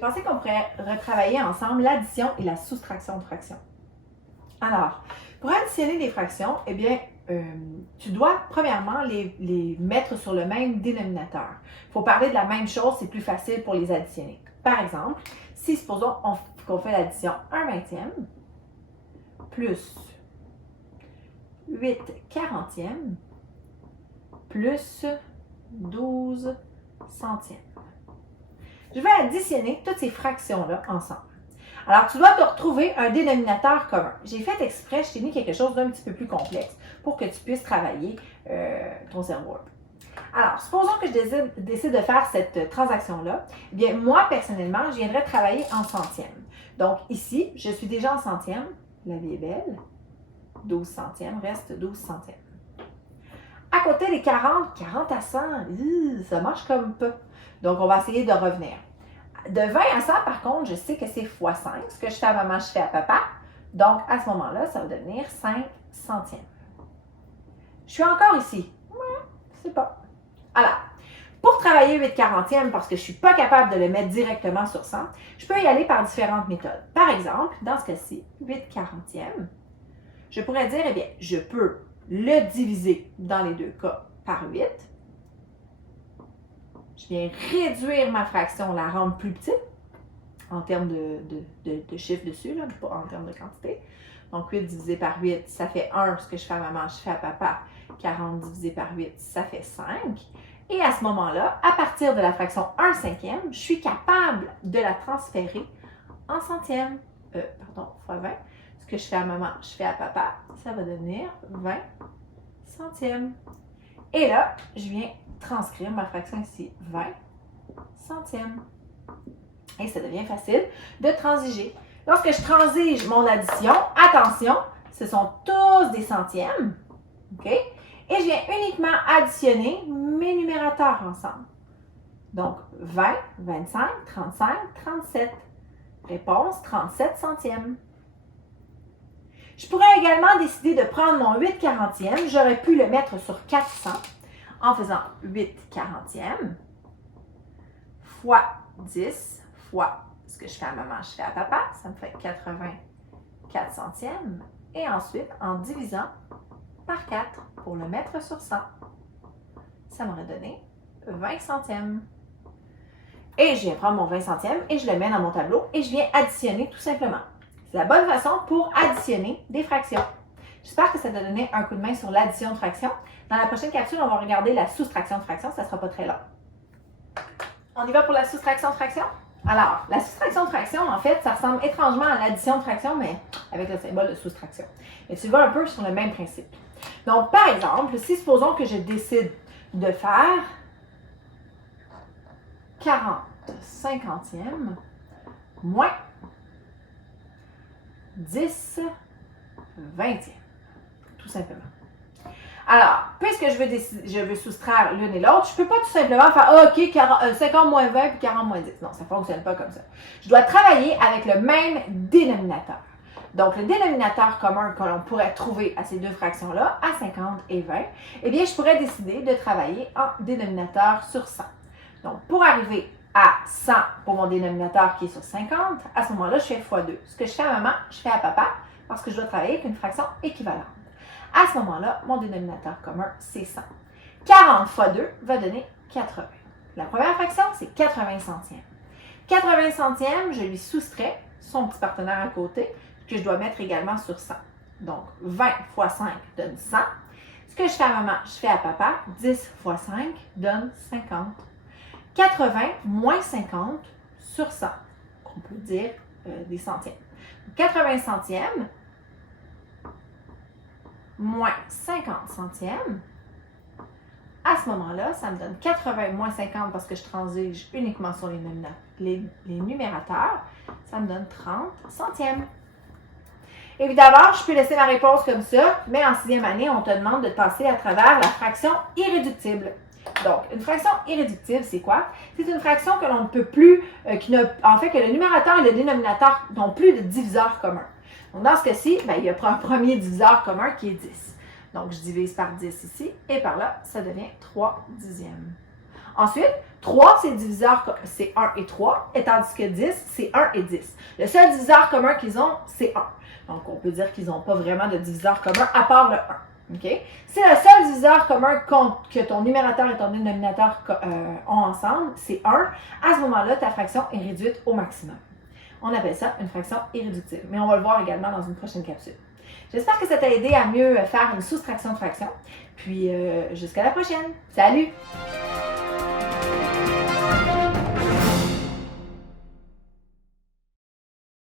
pensé qu'on pourrait retravailler ensemble l'addition et la soustraction de fractions. Alors, pour additionner des fractions, eh bien, tu dois premièrement les mettre sur le même dénominateur. Il faut parler de la même chose, c'est plus facile pour les additionner. Par exemple, si supposons qu'on fait l'addition 1/20 plus 8/40 plus 12/100. Je vais additionner toutes ces fractions-là ensemble. Alors, tu dois te retrouver un dénominateur commun. J'ai fait exprès, je t'ai mis quelque chose d'un petit peu plus complexe pour que tu puisses travailler ton cerveau. Alors, supposons que je décide de faire cette transaction-là. Eh bien, moi, personnellement, je viendrais travailler en centièmes. Donc, ici, je suis déjà en centièmes. La vie est belle. 12 centièmes, reste 12 centièmes. À côté des 40, 40 à 100, ça marche comme peu. Donc, on va essayer de revenir. De 20 à 100, par contre, je sais que c'est x 5. Ce que je fais à maman, je fais à papa. Donc, à ce moment-là, ça va devenir 5 centièmes. Je suis encore ici. Je sais pas. Alors, pour travailler 8/40, parce que je ne suis pas capable de le mettre directement sur 100, je peux y aller par différentes méthodes. Par exemple, dans ce cas-ci, 8/40, je pourrais dire, eh bien, je peux le diviser dans les deux cas par 8. Je viens réduire ma fraction, la rendre plus petite, en termes de chiffres dessus, là, pas en termes de quantité. Donc, 8 divisé par 8, ça fait 1. Ce que je fais à maman, je fais à papa. 40 divisé par 8, ça fait 5. Et à ce moment-là, à partir de la fraction 1/5, je suis capable de la transférer en centièmes. Fois 20. Ce que je fais à maman, je fais à papa. Ça va devenir 20 centièmes. Et là, je viens transcrire ma fraction ici, 20 centièmes. Et ça devient facile de transiger. Lorsque je transige mon addition, attention, ce sont tous des centièmes. OK? Et je viens uniquement additionner mes numérateurs ensemble. Donc, 20, 25, 35, 37. Réponse, 37 centièmes. Je pourrais également décider de prendre mon 8/40. J'aurais pu le mettre sur 400 en faisant 8/40 fois 10 fois ce que je fais à maman, je fais à papa. Ça me fait 84 centièmes. Et ensuite, en divisant par 4 pour le mettre sur 100, ça m'aurait donné 20 centièmes. Et je viens prendre mon 20 centièmes et je le mets dans mon tableau et je viens additionner tout simplement. C'est la bonne façon pour additionner des fractions. J'espère que ça t'a donné un coup de main sur l'addition de fractions. Dans la prochaine capsule, on va regarder la soustraction de fractions. Ça ne sera pas très long. On y va pour la soustraction de fractions? Alors, la soustraction de fractions, en fait, ça ressemble étrangement à l'addition de fractions, mais avec le symbole de soustraction. Et tu vas un peu sur le même principe. Donc, par exemple, si supposons que je décide de faire 40/50 moins 10/20, tout simplement. Alors, puisque je veux soustraire l'une et l'autre, je ne peux pas tout simplement faire OK, 50 moins 20 puis 40 moins 10. Non, ça ne fonctionne pas comme ça. Je dois travailler avec le même dénominateur. Donc, le dénominateur commun que l'on pourrait trouver à ces deux fractions-là, à 50 et 20, eh bien, je pourrais décider de travailler en dénominateur sur 100. Donc, pour arriver à 100 pour mon dénominateur qui est sur 50, à ce moment-là, je fais x2. Ce que je fais à maman, je fais à papa parce que je dois travailler avec une fraction équivalente. À ce moment-là, mon dénominateur commun, c'est 100. 40 fois 2 va donner 80. La première fraction, c'est 80 centièmes. 80 centièmes, je lui soustrais son petit partenaire à côté, que je dois mettre également sur 100. Donc, 20 fois 5 donne 100. Ce que je fais à maman, je fais à papa. 10 fois 5 donne 50. 80 moins 50 sur 100, qu'on peut dire des centièmes. 80 centièmes moins 50 centièmes. À ce moment-là, ça me donne 80 moins 50 parce que je transige uniquement sur les numérateurs. Ça me donne 30 centièmes. Évidemment, je peux laisser ma réponse comme ça, mais en 6e année, on te demande de passer à travers la fraction irréductible. Donc, une fraction irréductible, c'est quoi? C'est une fraction que l'on ne peut plus, en fait, que le numérateur et le dénominateur n'ont plus de diviseur commun. Donc, dans ce cas-ci, il y a un premier diviseur commun qui est 10. Donc, je divise par 10 ici, et par là, ça devient 3 dixièmes. Ensuite, 3, ses diviseurs, c'est 1 et 3, et tandis que 10, c'est 1 et 10. Le seul diviseur commun qu'ils ont, c'est 1. Donc, on peut dire qu'ils n'ont pas vraiment de diviseur commun à part le 1. Okay? C'est le seul diviseur commun que ton numérateur et ton dénominateur ont ensemble, c'est 1. À ce moment-là, ta fraction est réduite au maximum. On appelle ça une fraction irréductible, mais on va le voir également dans une prochaine capsule. J'espère que ça t'a aidé à mieux faire une soustraction de fraction. Puis, jusqu'à la prochaine. Salut!